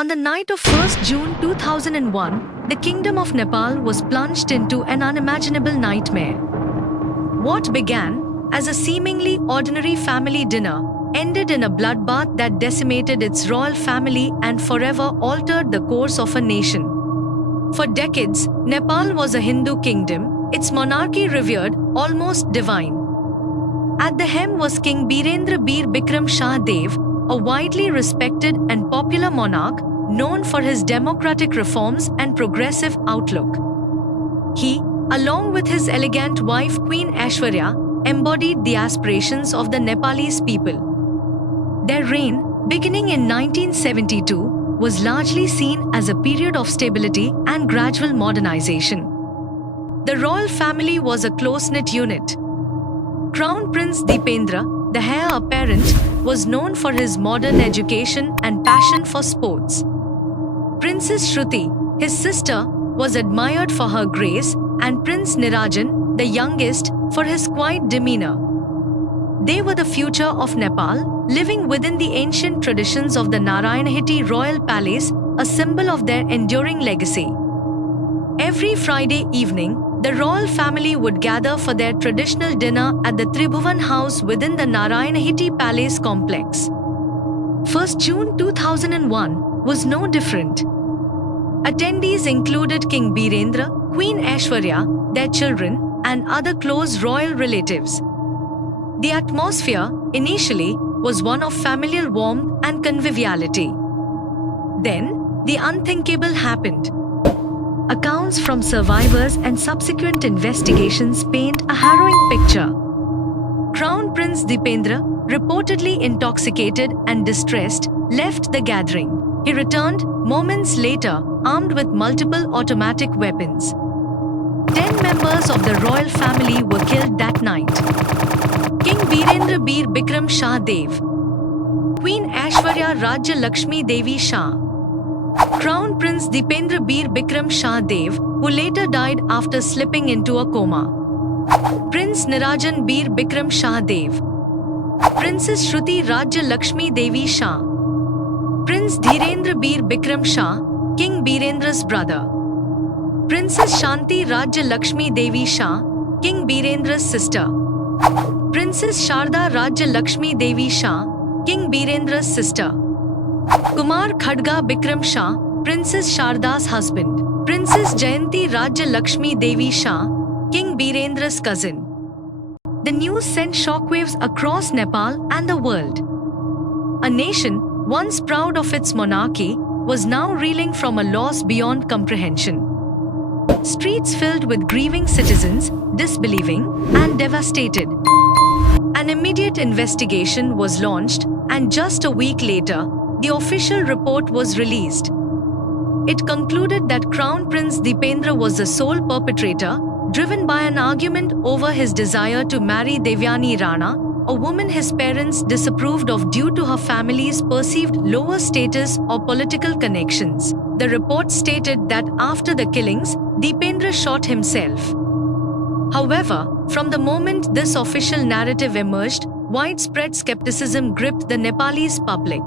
On the night of 1st June 2001, the Kingdom of Nepal was plunged into an unimaginable nightmare. What began as a seemingly ordinary family dinner ended in a bloodbath that decimated its royal family and forever altered the course of a nation. For decades, Nepal was a Hindu kingdom, its monarchy revered, almost divine. At the helm was King Birendra Bir Bikram Shah Dev, a widely respected and popular monarch known for his democratic reforms and progressive outlook. He, along with his elegant wife Queen Aishwarya, embodied the aspirations of the Nepalese people. Their reign, beginning in 1972, was largely seen as a period of stability and gradual modernization. The royal family was a close-knit unit. Crown Prince Dipendra, the heir apparent, was known for his modern education and passion for sports. Princess Shruti, his sister, was admired for her grace, and Prince Nirajan, the youngest, for his quiet demeanor. They were the future of Nepal, living within the ancient traditions of the Narayanahiti royal palace, a symbol of their enduring legacy. Every Friday evening, the royal family would gather for their traditional dinner at the Tribhuvan house within the Narayanahiti Palace complex. 1st June 2001 was no different. Attendees included King Birendra, Queen Aishwarya, their children, and other close royal relatives. The atmosphere, initially, was one of familial warmth and conviviality. Then, the unthinkable happened. Accounts from survivors and subsequent investigations paint a harrowing picture. Crown Prince Dipendra, reportedly intoxicated and distressed, left the gathering. He returned moments later, armed with multiple automatic weapons. 10 members of the royal family were killed that night. King Birendra Bir Bikram Shah Dev, Queen Aishwarya Rajya Lakshmi Devi Shah, Crown Prince Dipendra Bir Bikram Shah Dev, who later died after slipping into a coma, Prince Nirajan Bir Bikram Shah Dev, Princess Shruti Rajya Lakshmi Devi Shah, Prince Dhirendra Bir Bikram Shah, King Birendra's brother, Princess Shanti Rajya Lakshmi Devi Shah, King Birendra's sister, Princess Sharda Rajya Lakshmi Devi Shah, King Birendra's sister, Kumar Khadga Bikram Shah, Princess Sharda's husband, Princess Jayanti Rajya Lakshmi Devi Shah, King Birendra's cousin. The news sent shockwaves across Nepal and the world. A nation, once proud of its monarchy, was now reeling from a loss beyond comprehension. Streets filled with grieving citizens, disbelieving, and devastated. An immediate investigation was launched, and just a week later, the official report was released. It concluded that Crown Prince Dipendra was the sole perpetrator, driven by an argument over his desire to marry Devyani Rana, a woman his parents disapproved of due to her family's perceived lower status or political connections. The report stated that after the killings, Dipendra shot himself. However, from the moment this official narrative emerged, widespread skepticism gripped the Nepalese public.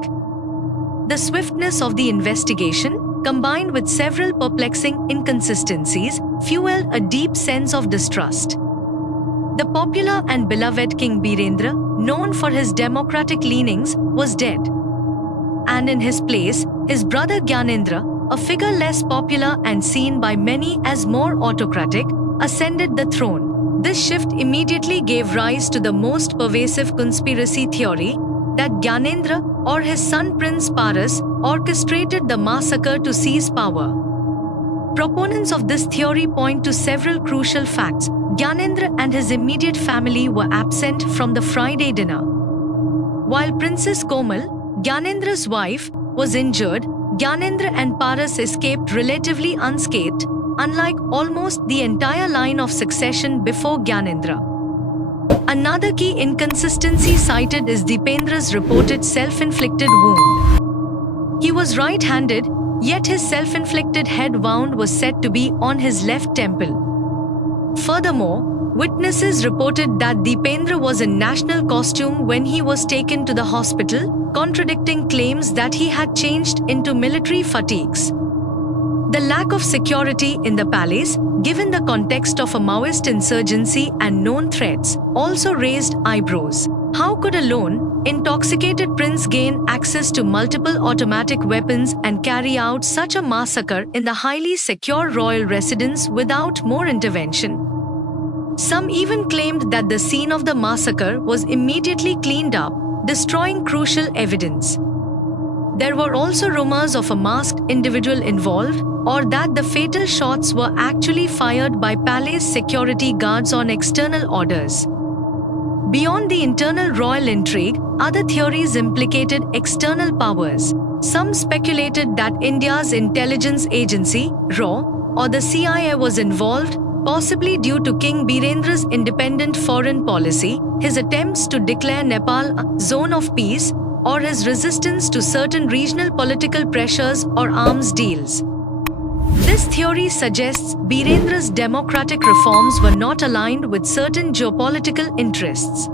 The swiftness of the investigation, combined with several perplexing inconsistencies, fueled a deep sense of distrust. The popular and beloved King Birendra, known for his democratic leanings, was dead. And in his place, his brother Gyanendra, a figure less popular and seen by many as more autocratic, ascended the throne. This shift immediately gave rise to the most pervasive conspiracy theory that Gyanendra or his son Prince Paras orchestrated the massacre to seize power. Proponents of this theory point to several crucial facts. Gyanendra and his immediate family were absent from the Friday dinner. While Princess Komal, Gyanendra's wife, was injured, Gyanendra and Paras escaped relatively unscathed, unlike almost the entire line of succession before Gyanendra. Another key inconsistency cited is Dipendra's reported self-inflicted wound. He was right-handed, yet his self-inflicted head wound was said to be on his left temple. Furthermore, Witnesses reported that Deependra was in national costume when he was taken to the hospital, contradicting claims that he had changed into military fatigues. The lack of security in the palace, given the context of a Maoist insurgency and known threats, also raised eyebrows. How could a lone, intoxicated prince gain access to multiple automatic weapons and carry out such a massacre in the highly secure royal residence without more intervention? Some even claimed that the scene of the massacre was immediately cleaned up, destroying crucial evidence. There were also rumors of a masked individual involved, or that the fatal shots were actually fired by palace security guards on external orders. Beyond the internal royal intrigue, other theories implicated external powers. Some speculated that India's intelligence agency, RAW, or the CIA was involved, possibly due to King Birendra's independent foreign policy, his attempts to declare Nepal a zone of peace, or his resistance to certain regional political pressures or arms deals. This theory suggests Birendra's democratic reforms were not aligned with certain geopolitical interests.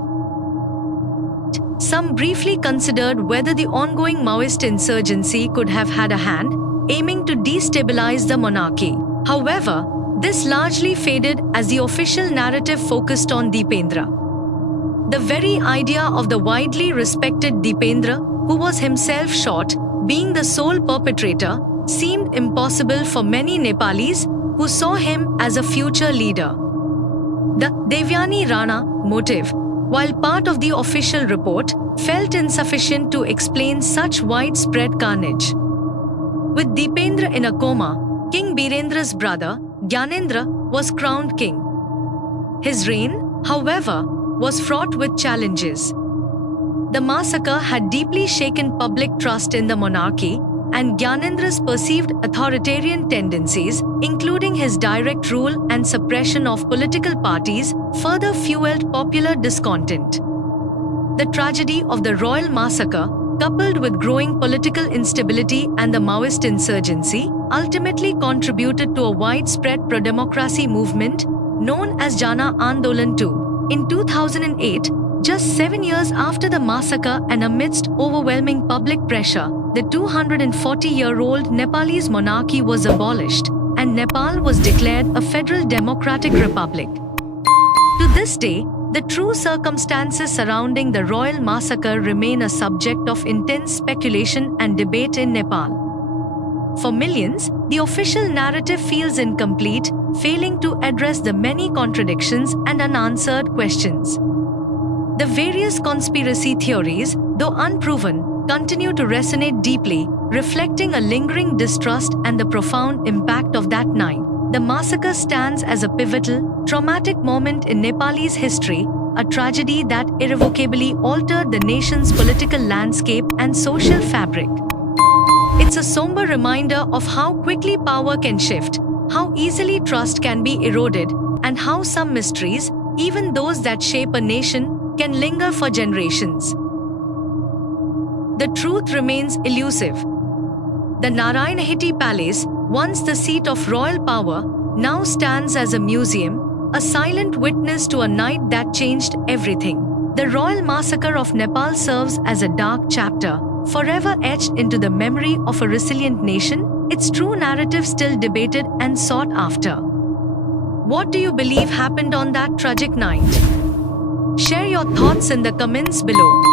Some briefly considered whether the ongoing Maoist insurgency could have had a hand, aiming to destabilize the monarchy. However, this largely faded as the official narrative focused on Deependra. The very idea of the widely respected Deependra, who was himself shot, being the sole perpetrator, seemed impossible for many Nepalis who saw him as a future leader. The Devyani Rana motive, while part of the official report, felt insufficient to explain such widespread carnage. With Deependra in a coma, King Birendra's brother, Gyanendra, was crowned king. His reign, however, was fraught with challenges. The massacre had deeply shaken public trust in the monarchy, and Gyanendra's perceived authoritarian tendencies, including his direct rule and suppression of political parties, further fueled popular discontent. The tragedy of the royal massacre, coupled with growing political instability and the Maoist insurgency, ultimately contributed to a widespread pro-democracy movement known as Jana Andolan II. In 2008, just 7 years after the massacre and amidst overwhelming public pressure, the 240-year-old Nepalese monarchy was abolished, and Nepal was declared a federal democratic republic. To this day, the true circumstances surrounding the royal massacre remain a subject of intense speculation and debate in Nepal. For millions, the official narrative feels incomplete, failing to address the many contradictions and unanswered questions. The various conspiracy theories, though unproven, continue to resonate deeply, reflecting a lingering distrust and the profound impact of that night. The massacre stands as a pivotal, traumatic moment in Nepalese history, a tragedy that irrevocably altered the nation's political landscape and social fabric. It's a somber reminder of how quickly power can shift, how easily trust can be eroded, and how some mysteries, even those that shape a nation, can linger for generations. The truth remains elusive. The Narayanahiti Palace, once the seat of royal power, now stands as a museum, a silent witness to a night that changed everything. The royal massacre of Nepal serves as a dark chapter, forever etched into the memory of a resilient nation, its true narrative still debated and sought after. What do you believe happened on that tragic night? Share your thoughts in the comments below.